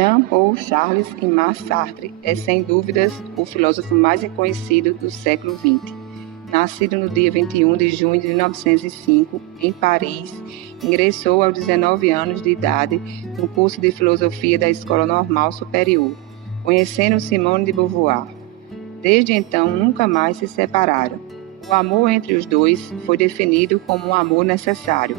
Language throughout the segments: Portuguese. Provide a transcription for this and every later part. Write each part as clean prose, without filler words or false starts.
Jean-Paul Charles Aimé Sartre é, sem dúvidas, o filósofo mais reconhecido do século XX. Nascido no dia 21 de junho de 1905, em Paris, ingressou aos 19 anos de idade no curso de filosofia da Escola Normal Superior, conhecendo Simone de Beauvoir. Desde então, nunca mais se separaram. O amor entre os dois foi definido como um amor necessário,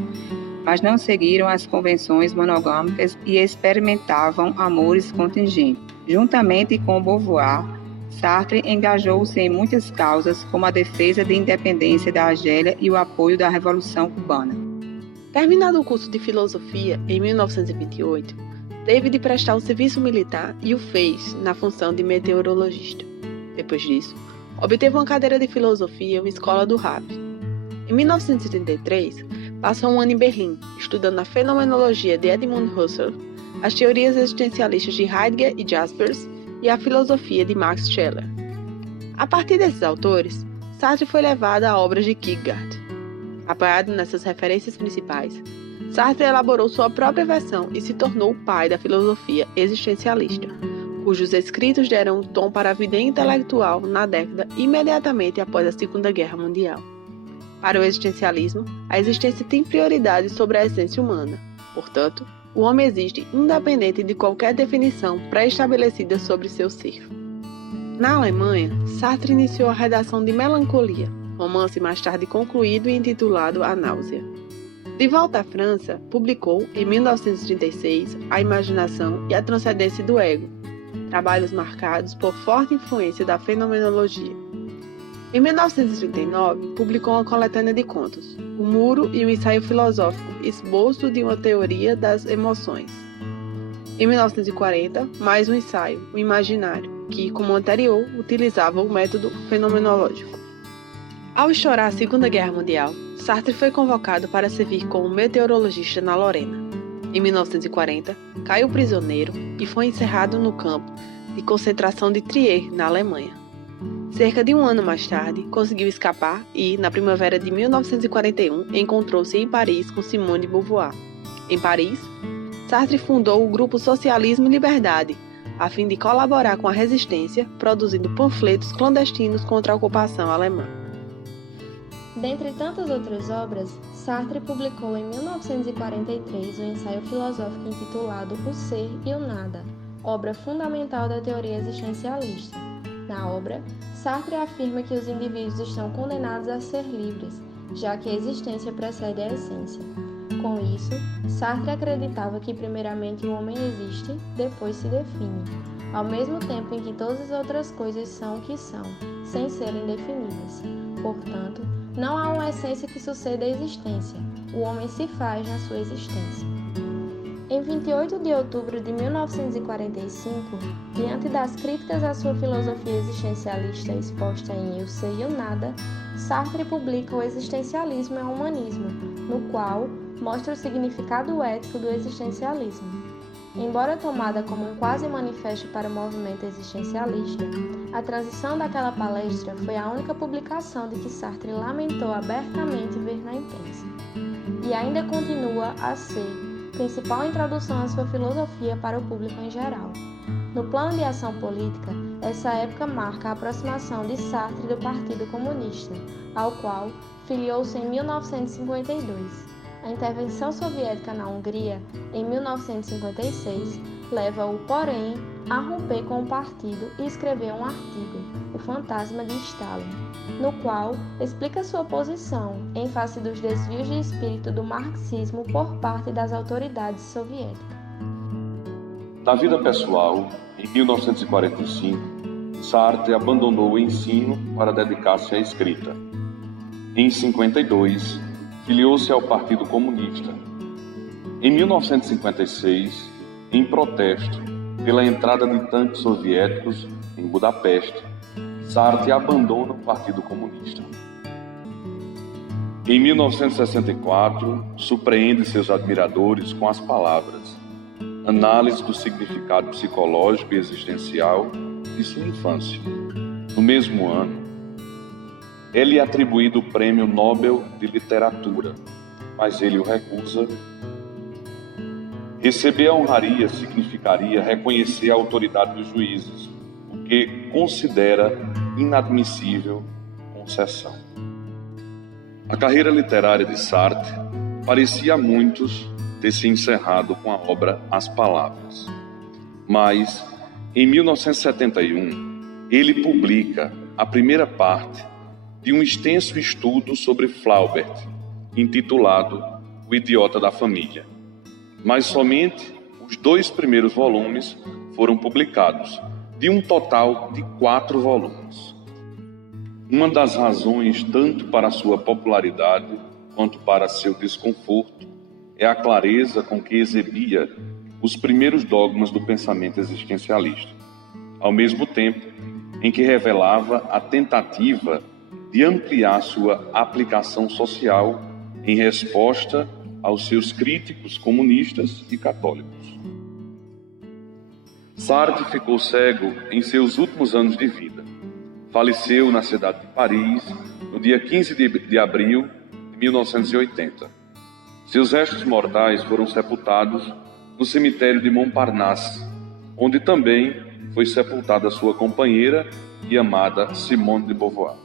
mas não seguiram as convenções monogâmicas e experimentavam amores contingentes. Juntamente com Beauvoir, Sartre engajou-se em muitas causas, como a defesa da independência da Argélia e o apoio da Revolução Cubana. Terminado o curso de filosofia em 1928, teve de prestar o serviço militar e o fez na função de meteorologista. Depois disso, obteve uma cadeira de filosofia em uma escola do Havre. Em 1933, passou um ano em Berlim, estudando a fenomenologia de Edmund Husserl, as teorias existencialistas de Heidegger e Jaspers e a filosofia de Max Scheler. A partir desses autores, Sartre foi levado a obras de Kierkegaard. Apoiado nessas referências principais, Sartre elaborou sua própria versão e se tornou o pai da filosofia existencialista, cujos escritos deram um tom para a vida intelectual na década imediatamente após a Segunda Guerra Mundial. Para o existencialismo, a existência tem prioridade sobre a essência humana. Portanto, o homem existe independente de qualquer definição pré-estabelecida sobre seu ser. Na Alemanha, Sartre iniciou a redação de Melancolia, romance mais tarde concluído e intitulado A Náusea. De volta à França, publicou, em 1936, A Imaginação e a Transcendência do Ego, trabalhos marcados por forte influência da fenomenologia. Em 1939, publicou uma coletânea de contos, O Muro e o Ensaio Filosófico, esboço de uma teoria das emoções. Em 1940, mais um ensaio, O Imaginário, que, como o anterior, utilizava o método fenomenológico. Ao estourar a Segunda Guerra Mundial, Sartre foi convocado para servir como meteorologista na Lorena. Em 1940, caiu prisioneiro e foi encerrado no campo de concentração de Trier, na Alemanha. Cerca de um ano mais tarde, conseguiu escapar e, na primavera de 1941, encontrou-se em Paris com Simone de Beauvoir. Em Paris, Sartre fundou o grupo Socialismo e Liberdade, a fim de colaborar com a resistência, produzindo panfletos clandestinos contra a ocupação alemã. Dentre tantas outras obras, Sartre publicou em 1943 o ensaio filosófico intitulado O Ser e o Nada, obra fundamental da teoria existencialista. Na obra, Sartre afirma que os indivíduos estão condenados a ser livres, já que a existência precede a essência. Com isso, Sartre acreditava que primeiramente o homem existe, depois se define, ao mesmo tempo em que todas as outras coisas são o que são, sem serem definidas. Portanto, não há uma essência que suceda à existência, o homem se faz na sua existência. Em 28 de outubro de 1945, diante das críticas à sua filosofia existencialista exposta em Eu Sei e o Nada, Sartre publica O Existencialismo e o Humanismo, no qual mostra o significado ético do existencialismo. Embora tomada como um quase manifesto para o movimento existencialista, a transição daquela palestra foi a única publicação de que Sartre lamentou abertamente ver na imprensa. E ainda continua a ser principal introdução à sua filosofia para o público em geral. No plano de ação política, essa época marca a aproximação de Sartre do Partido Comunista, ao qual filiou-se em 1952. A intervenção soviética na Hungria, em 1956, leva-o, porém, a romper com o partido e escrever um artigo, O Fantasma de Stalin, no qual explica sua posição em face dos desvios de espírito do marxismo por parte das autoridades soviéticas. Na vida pessoal, em 1945, Sartre abandonou o ensino para dedicar-se à escrita. Em 52, filiou-se ao Partido Comunista. Em 1956, em protesto pela entrada de tanques soviéticos em Budapeste, Sartre abandona o Partido Comunista. Em 1964, surpreende seus admiradores com as palavras: análise do significado psicológico e existencial de sua infância. No mesmo ano, é-lhe atribuído o Prêmio Nobel de Literatura, mas ele o recusa Receber a honraria significaria reconhecer a autoridade dos juízes, o que considera inadmissível concessão. A carreira literária de Sartre parecia a muitos ter se encerrado com a obra As Palavras. Mas, em 1971, ele publica a primeira parte de um extenso estudo sobre Flaubert, intitulado O Idiota da Família. Mas somente os 2 primeiros volumes foram publicados, de um total de 4 volumes. Uma das razões, tanto para sua popularidade quanto para seu desconforto, é a clareza com que exibia os primeiros dogmas do pensamento existencialista, ao mesmo tempo em que revelava a tentativa de ampliar sua aplicação social em resposta aos seus críticos comunistas e católicos. Sartre ficou cego em seus últimos anos de vida. Faleceu na cidade de Paris no dia 15 de abril de 1980. Seus restos mortais foram sepultados no cemitério de Montparnasse, onde também foi sepultada sua companheira e amada Simone de Beauvoir.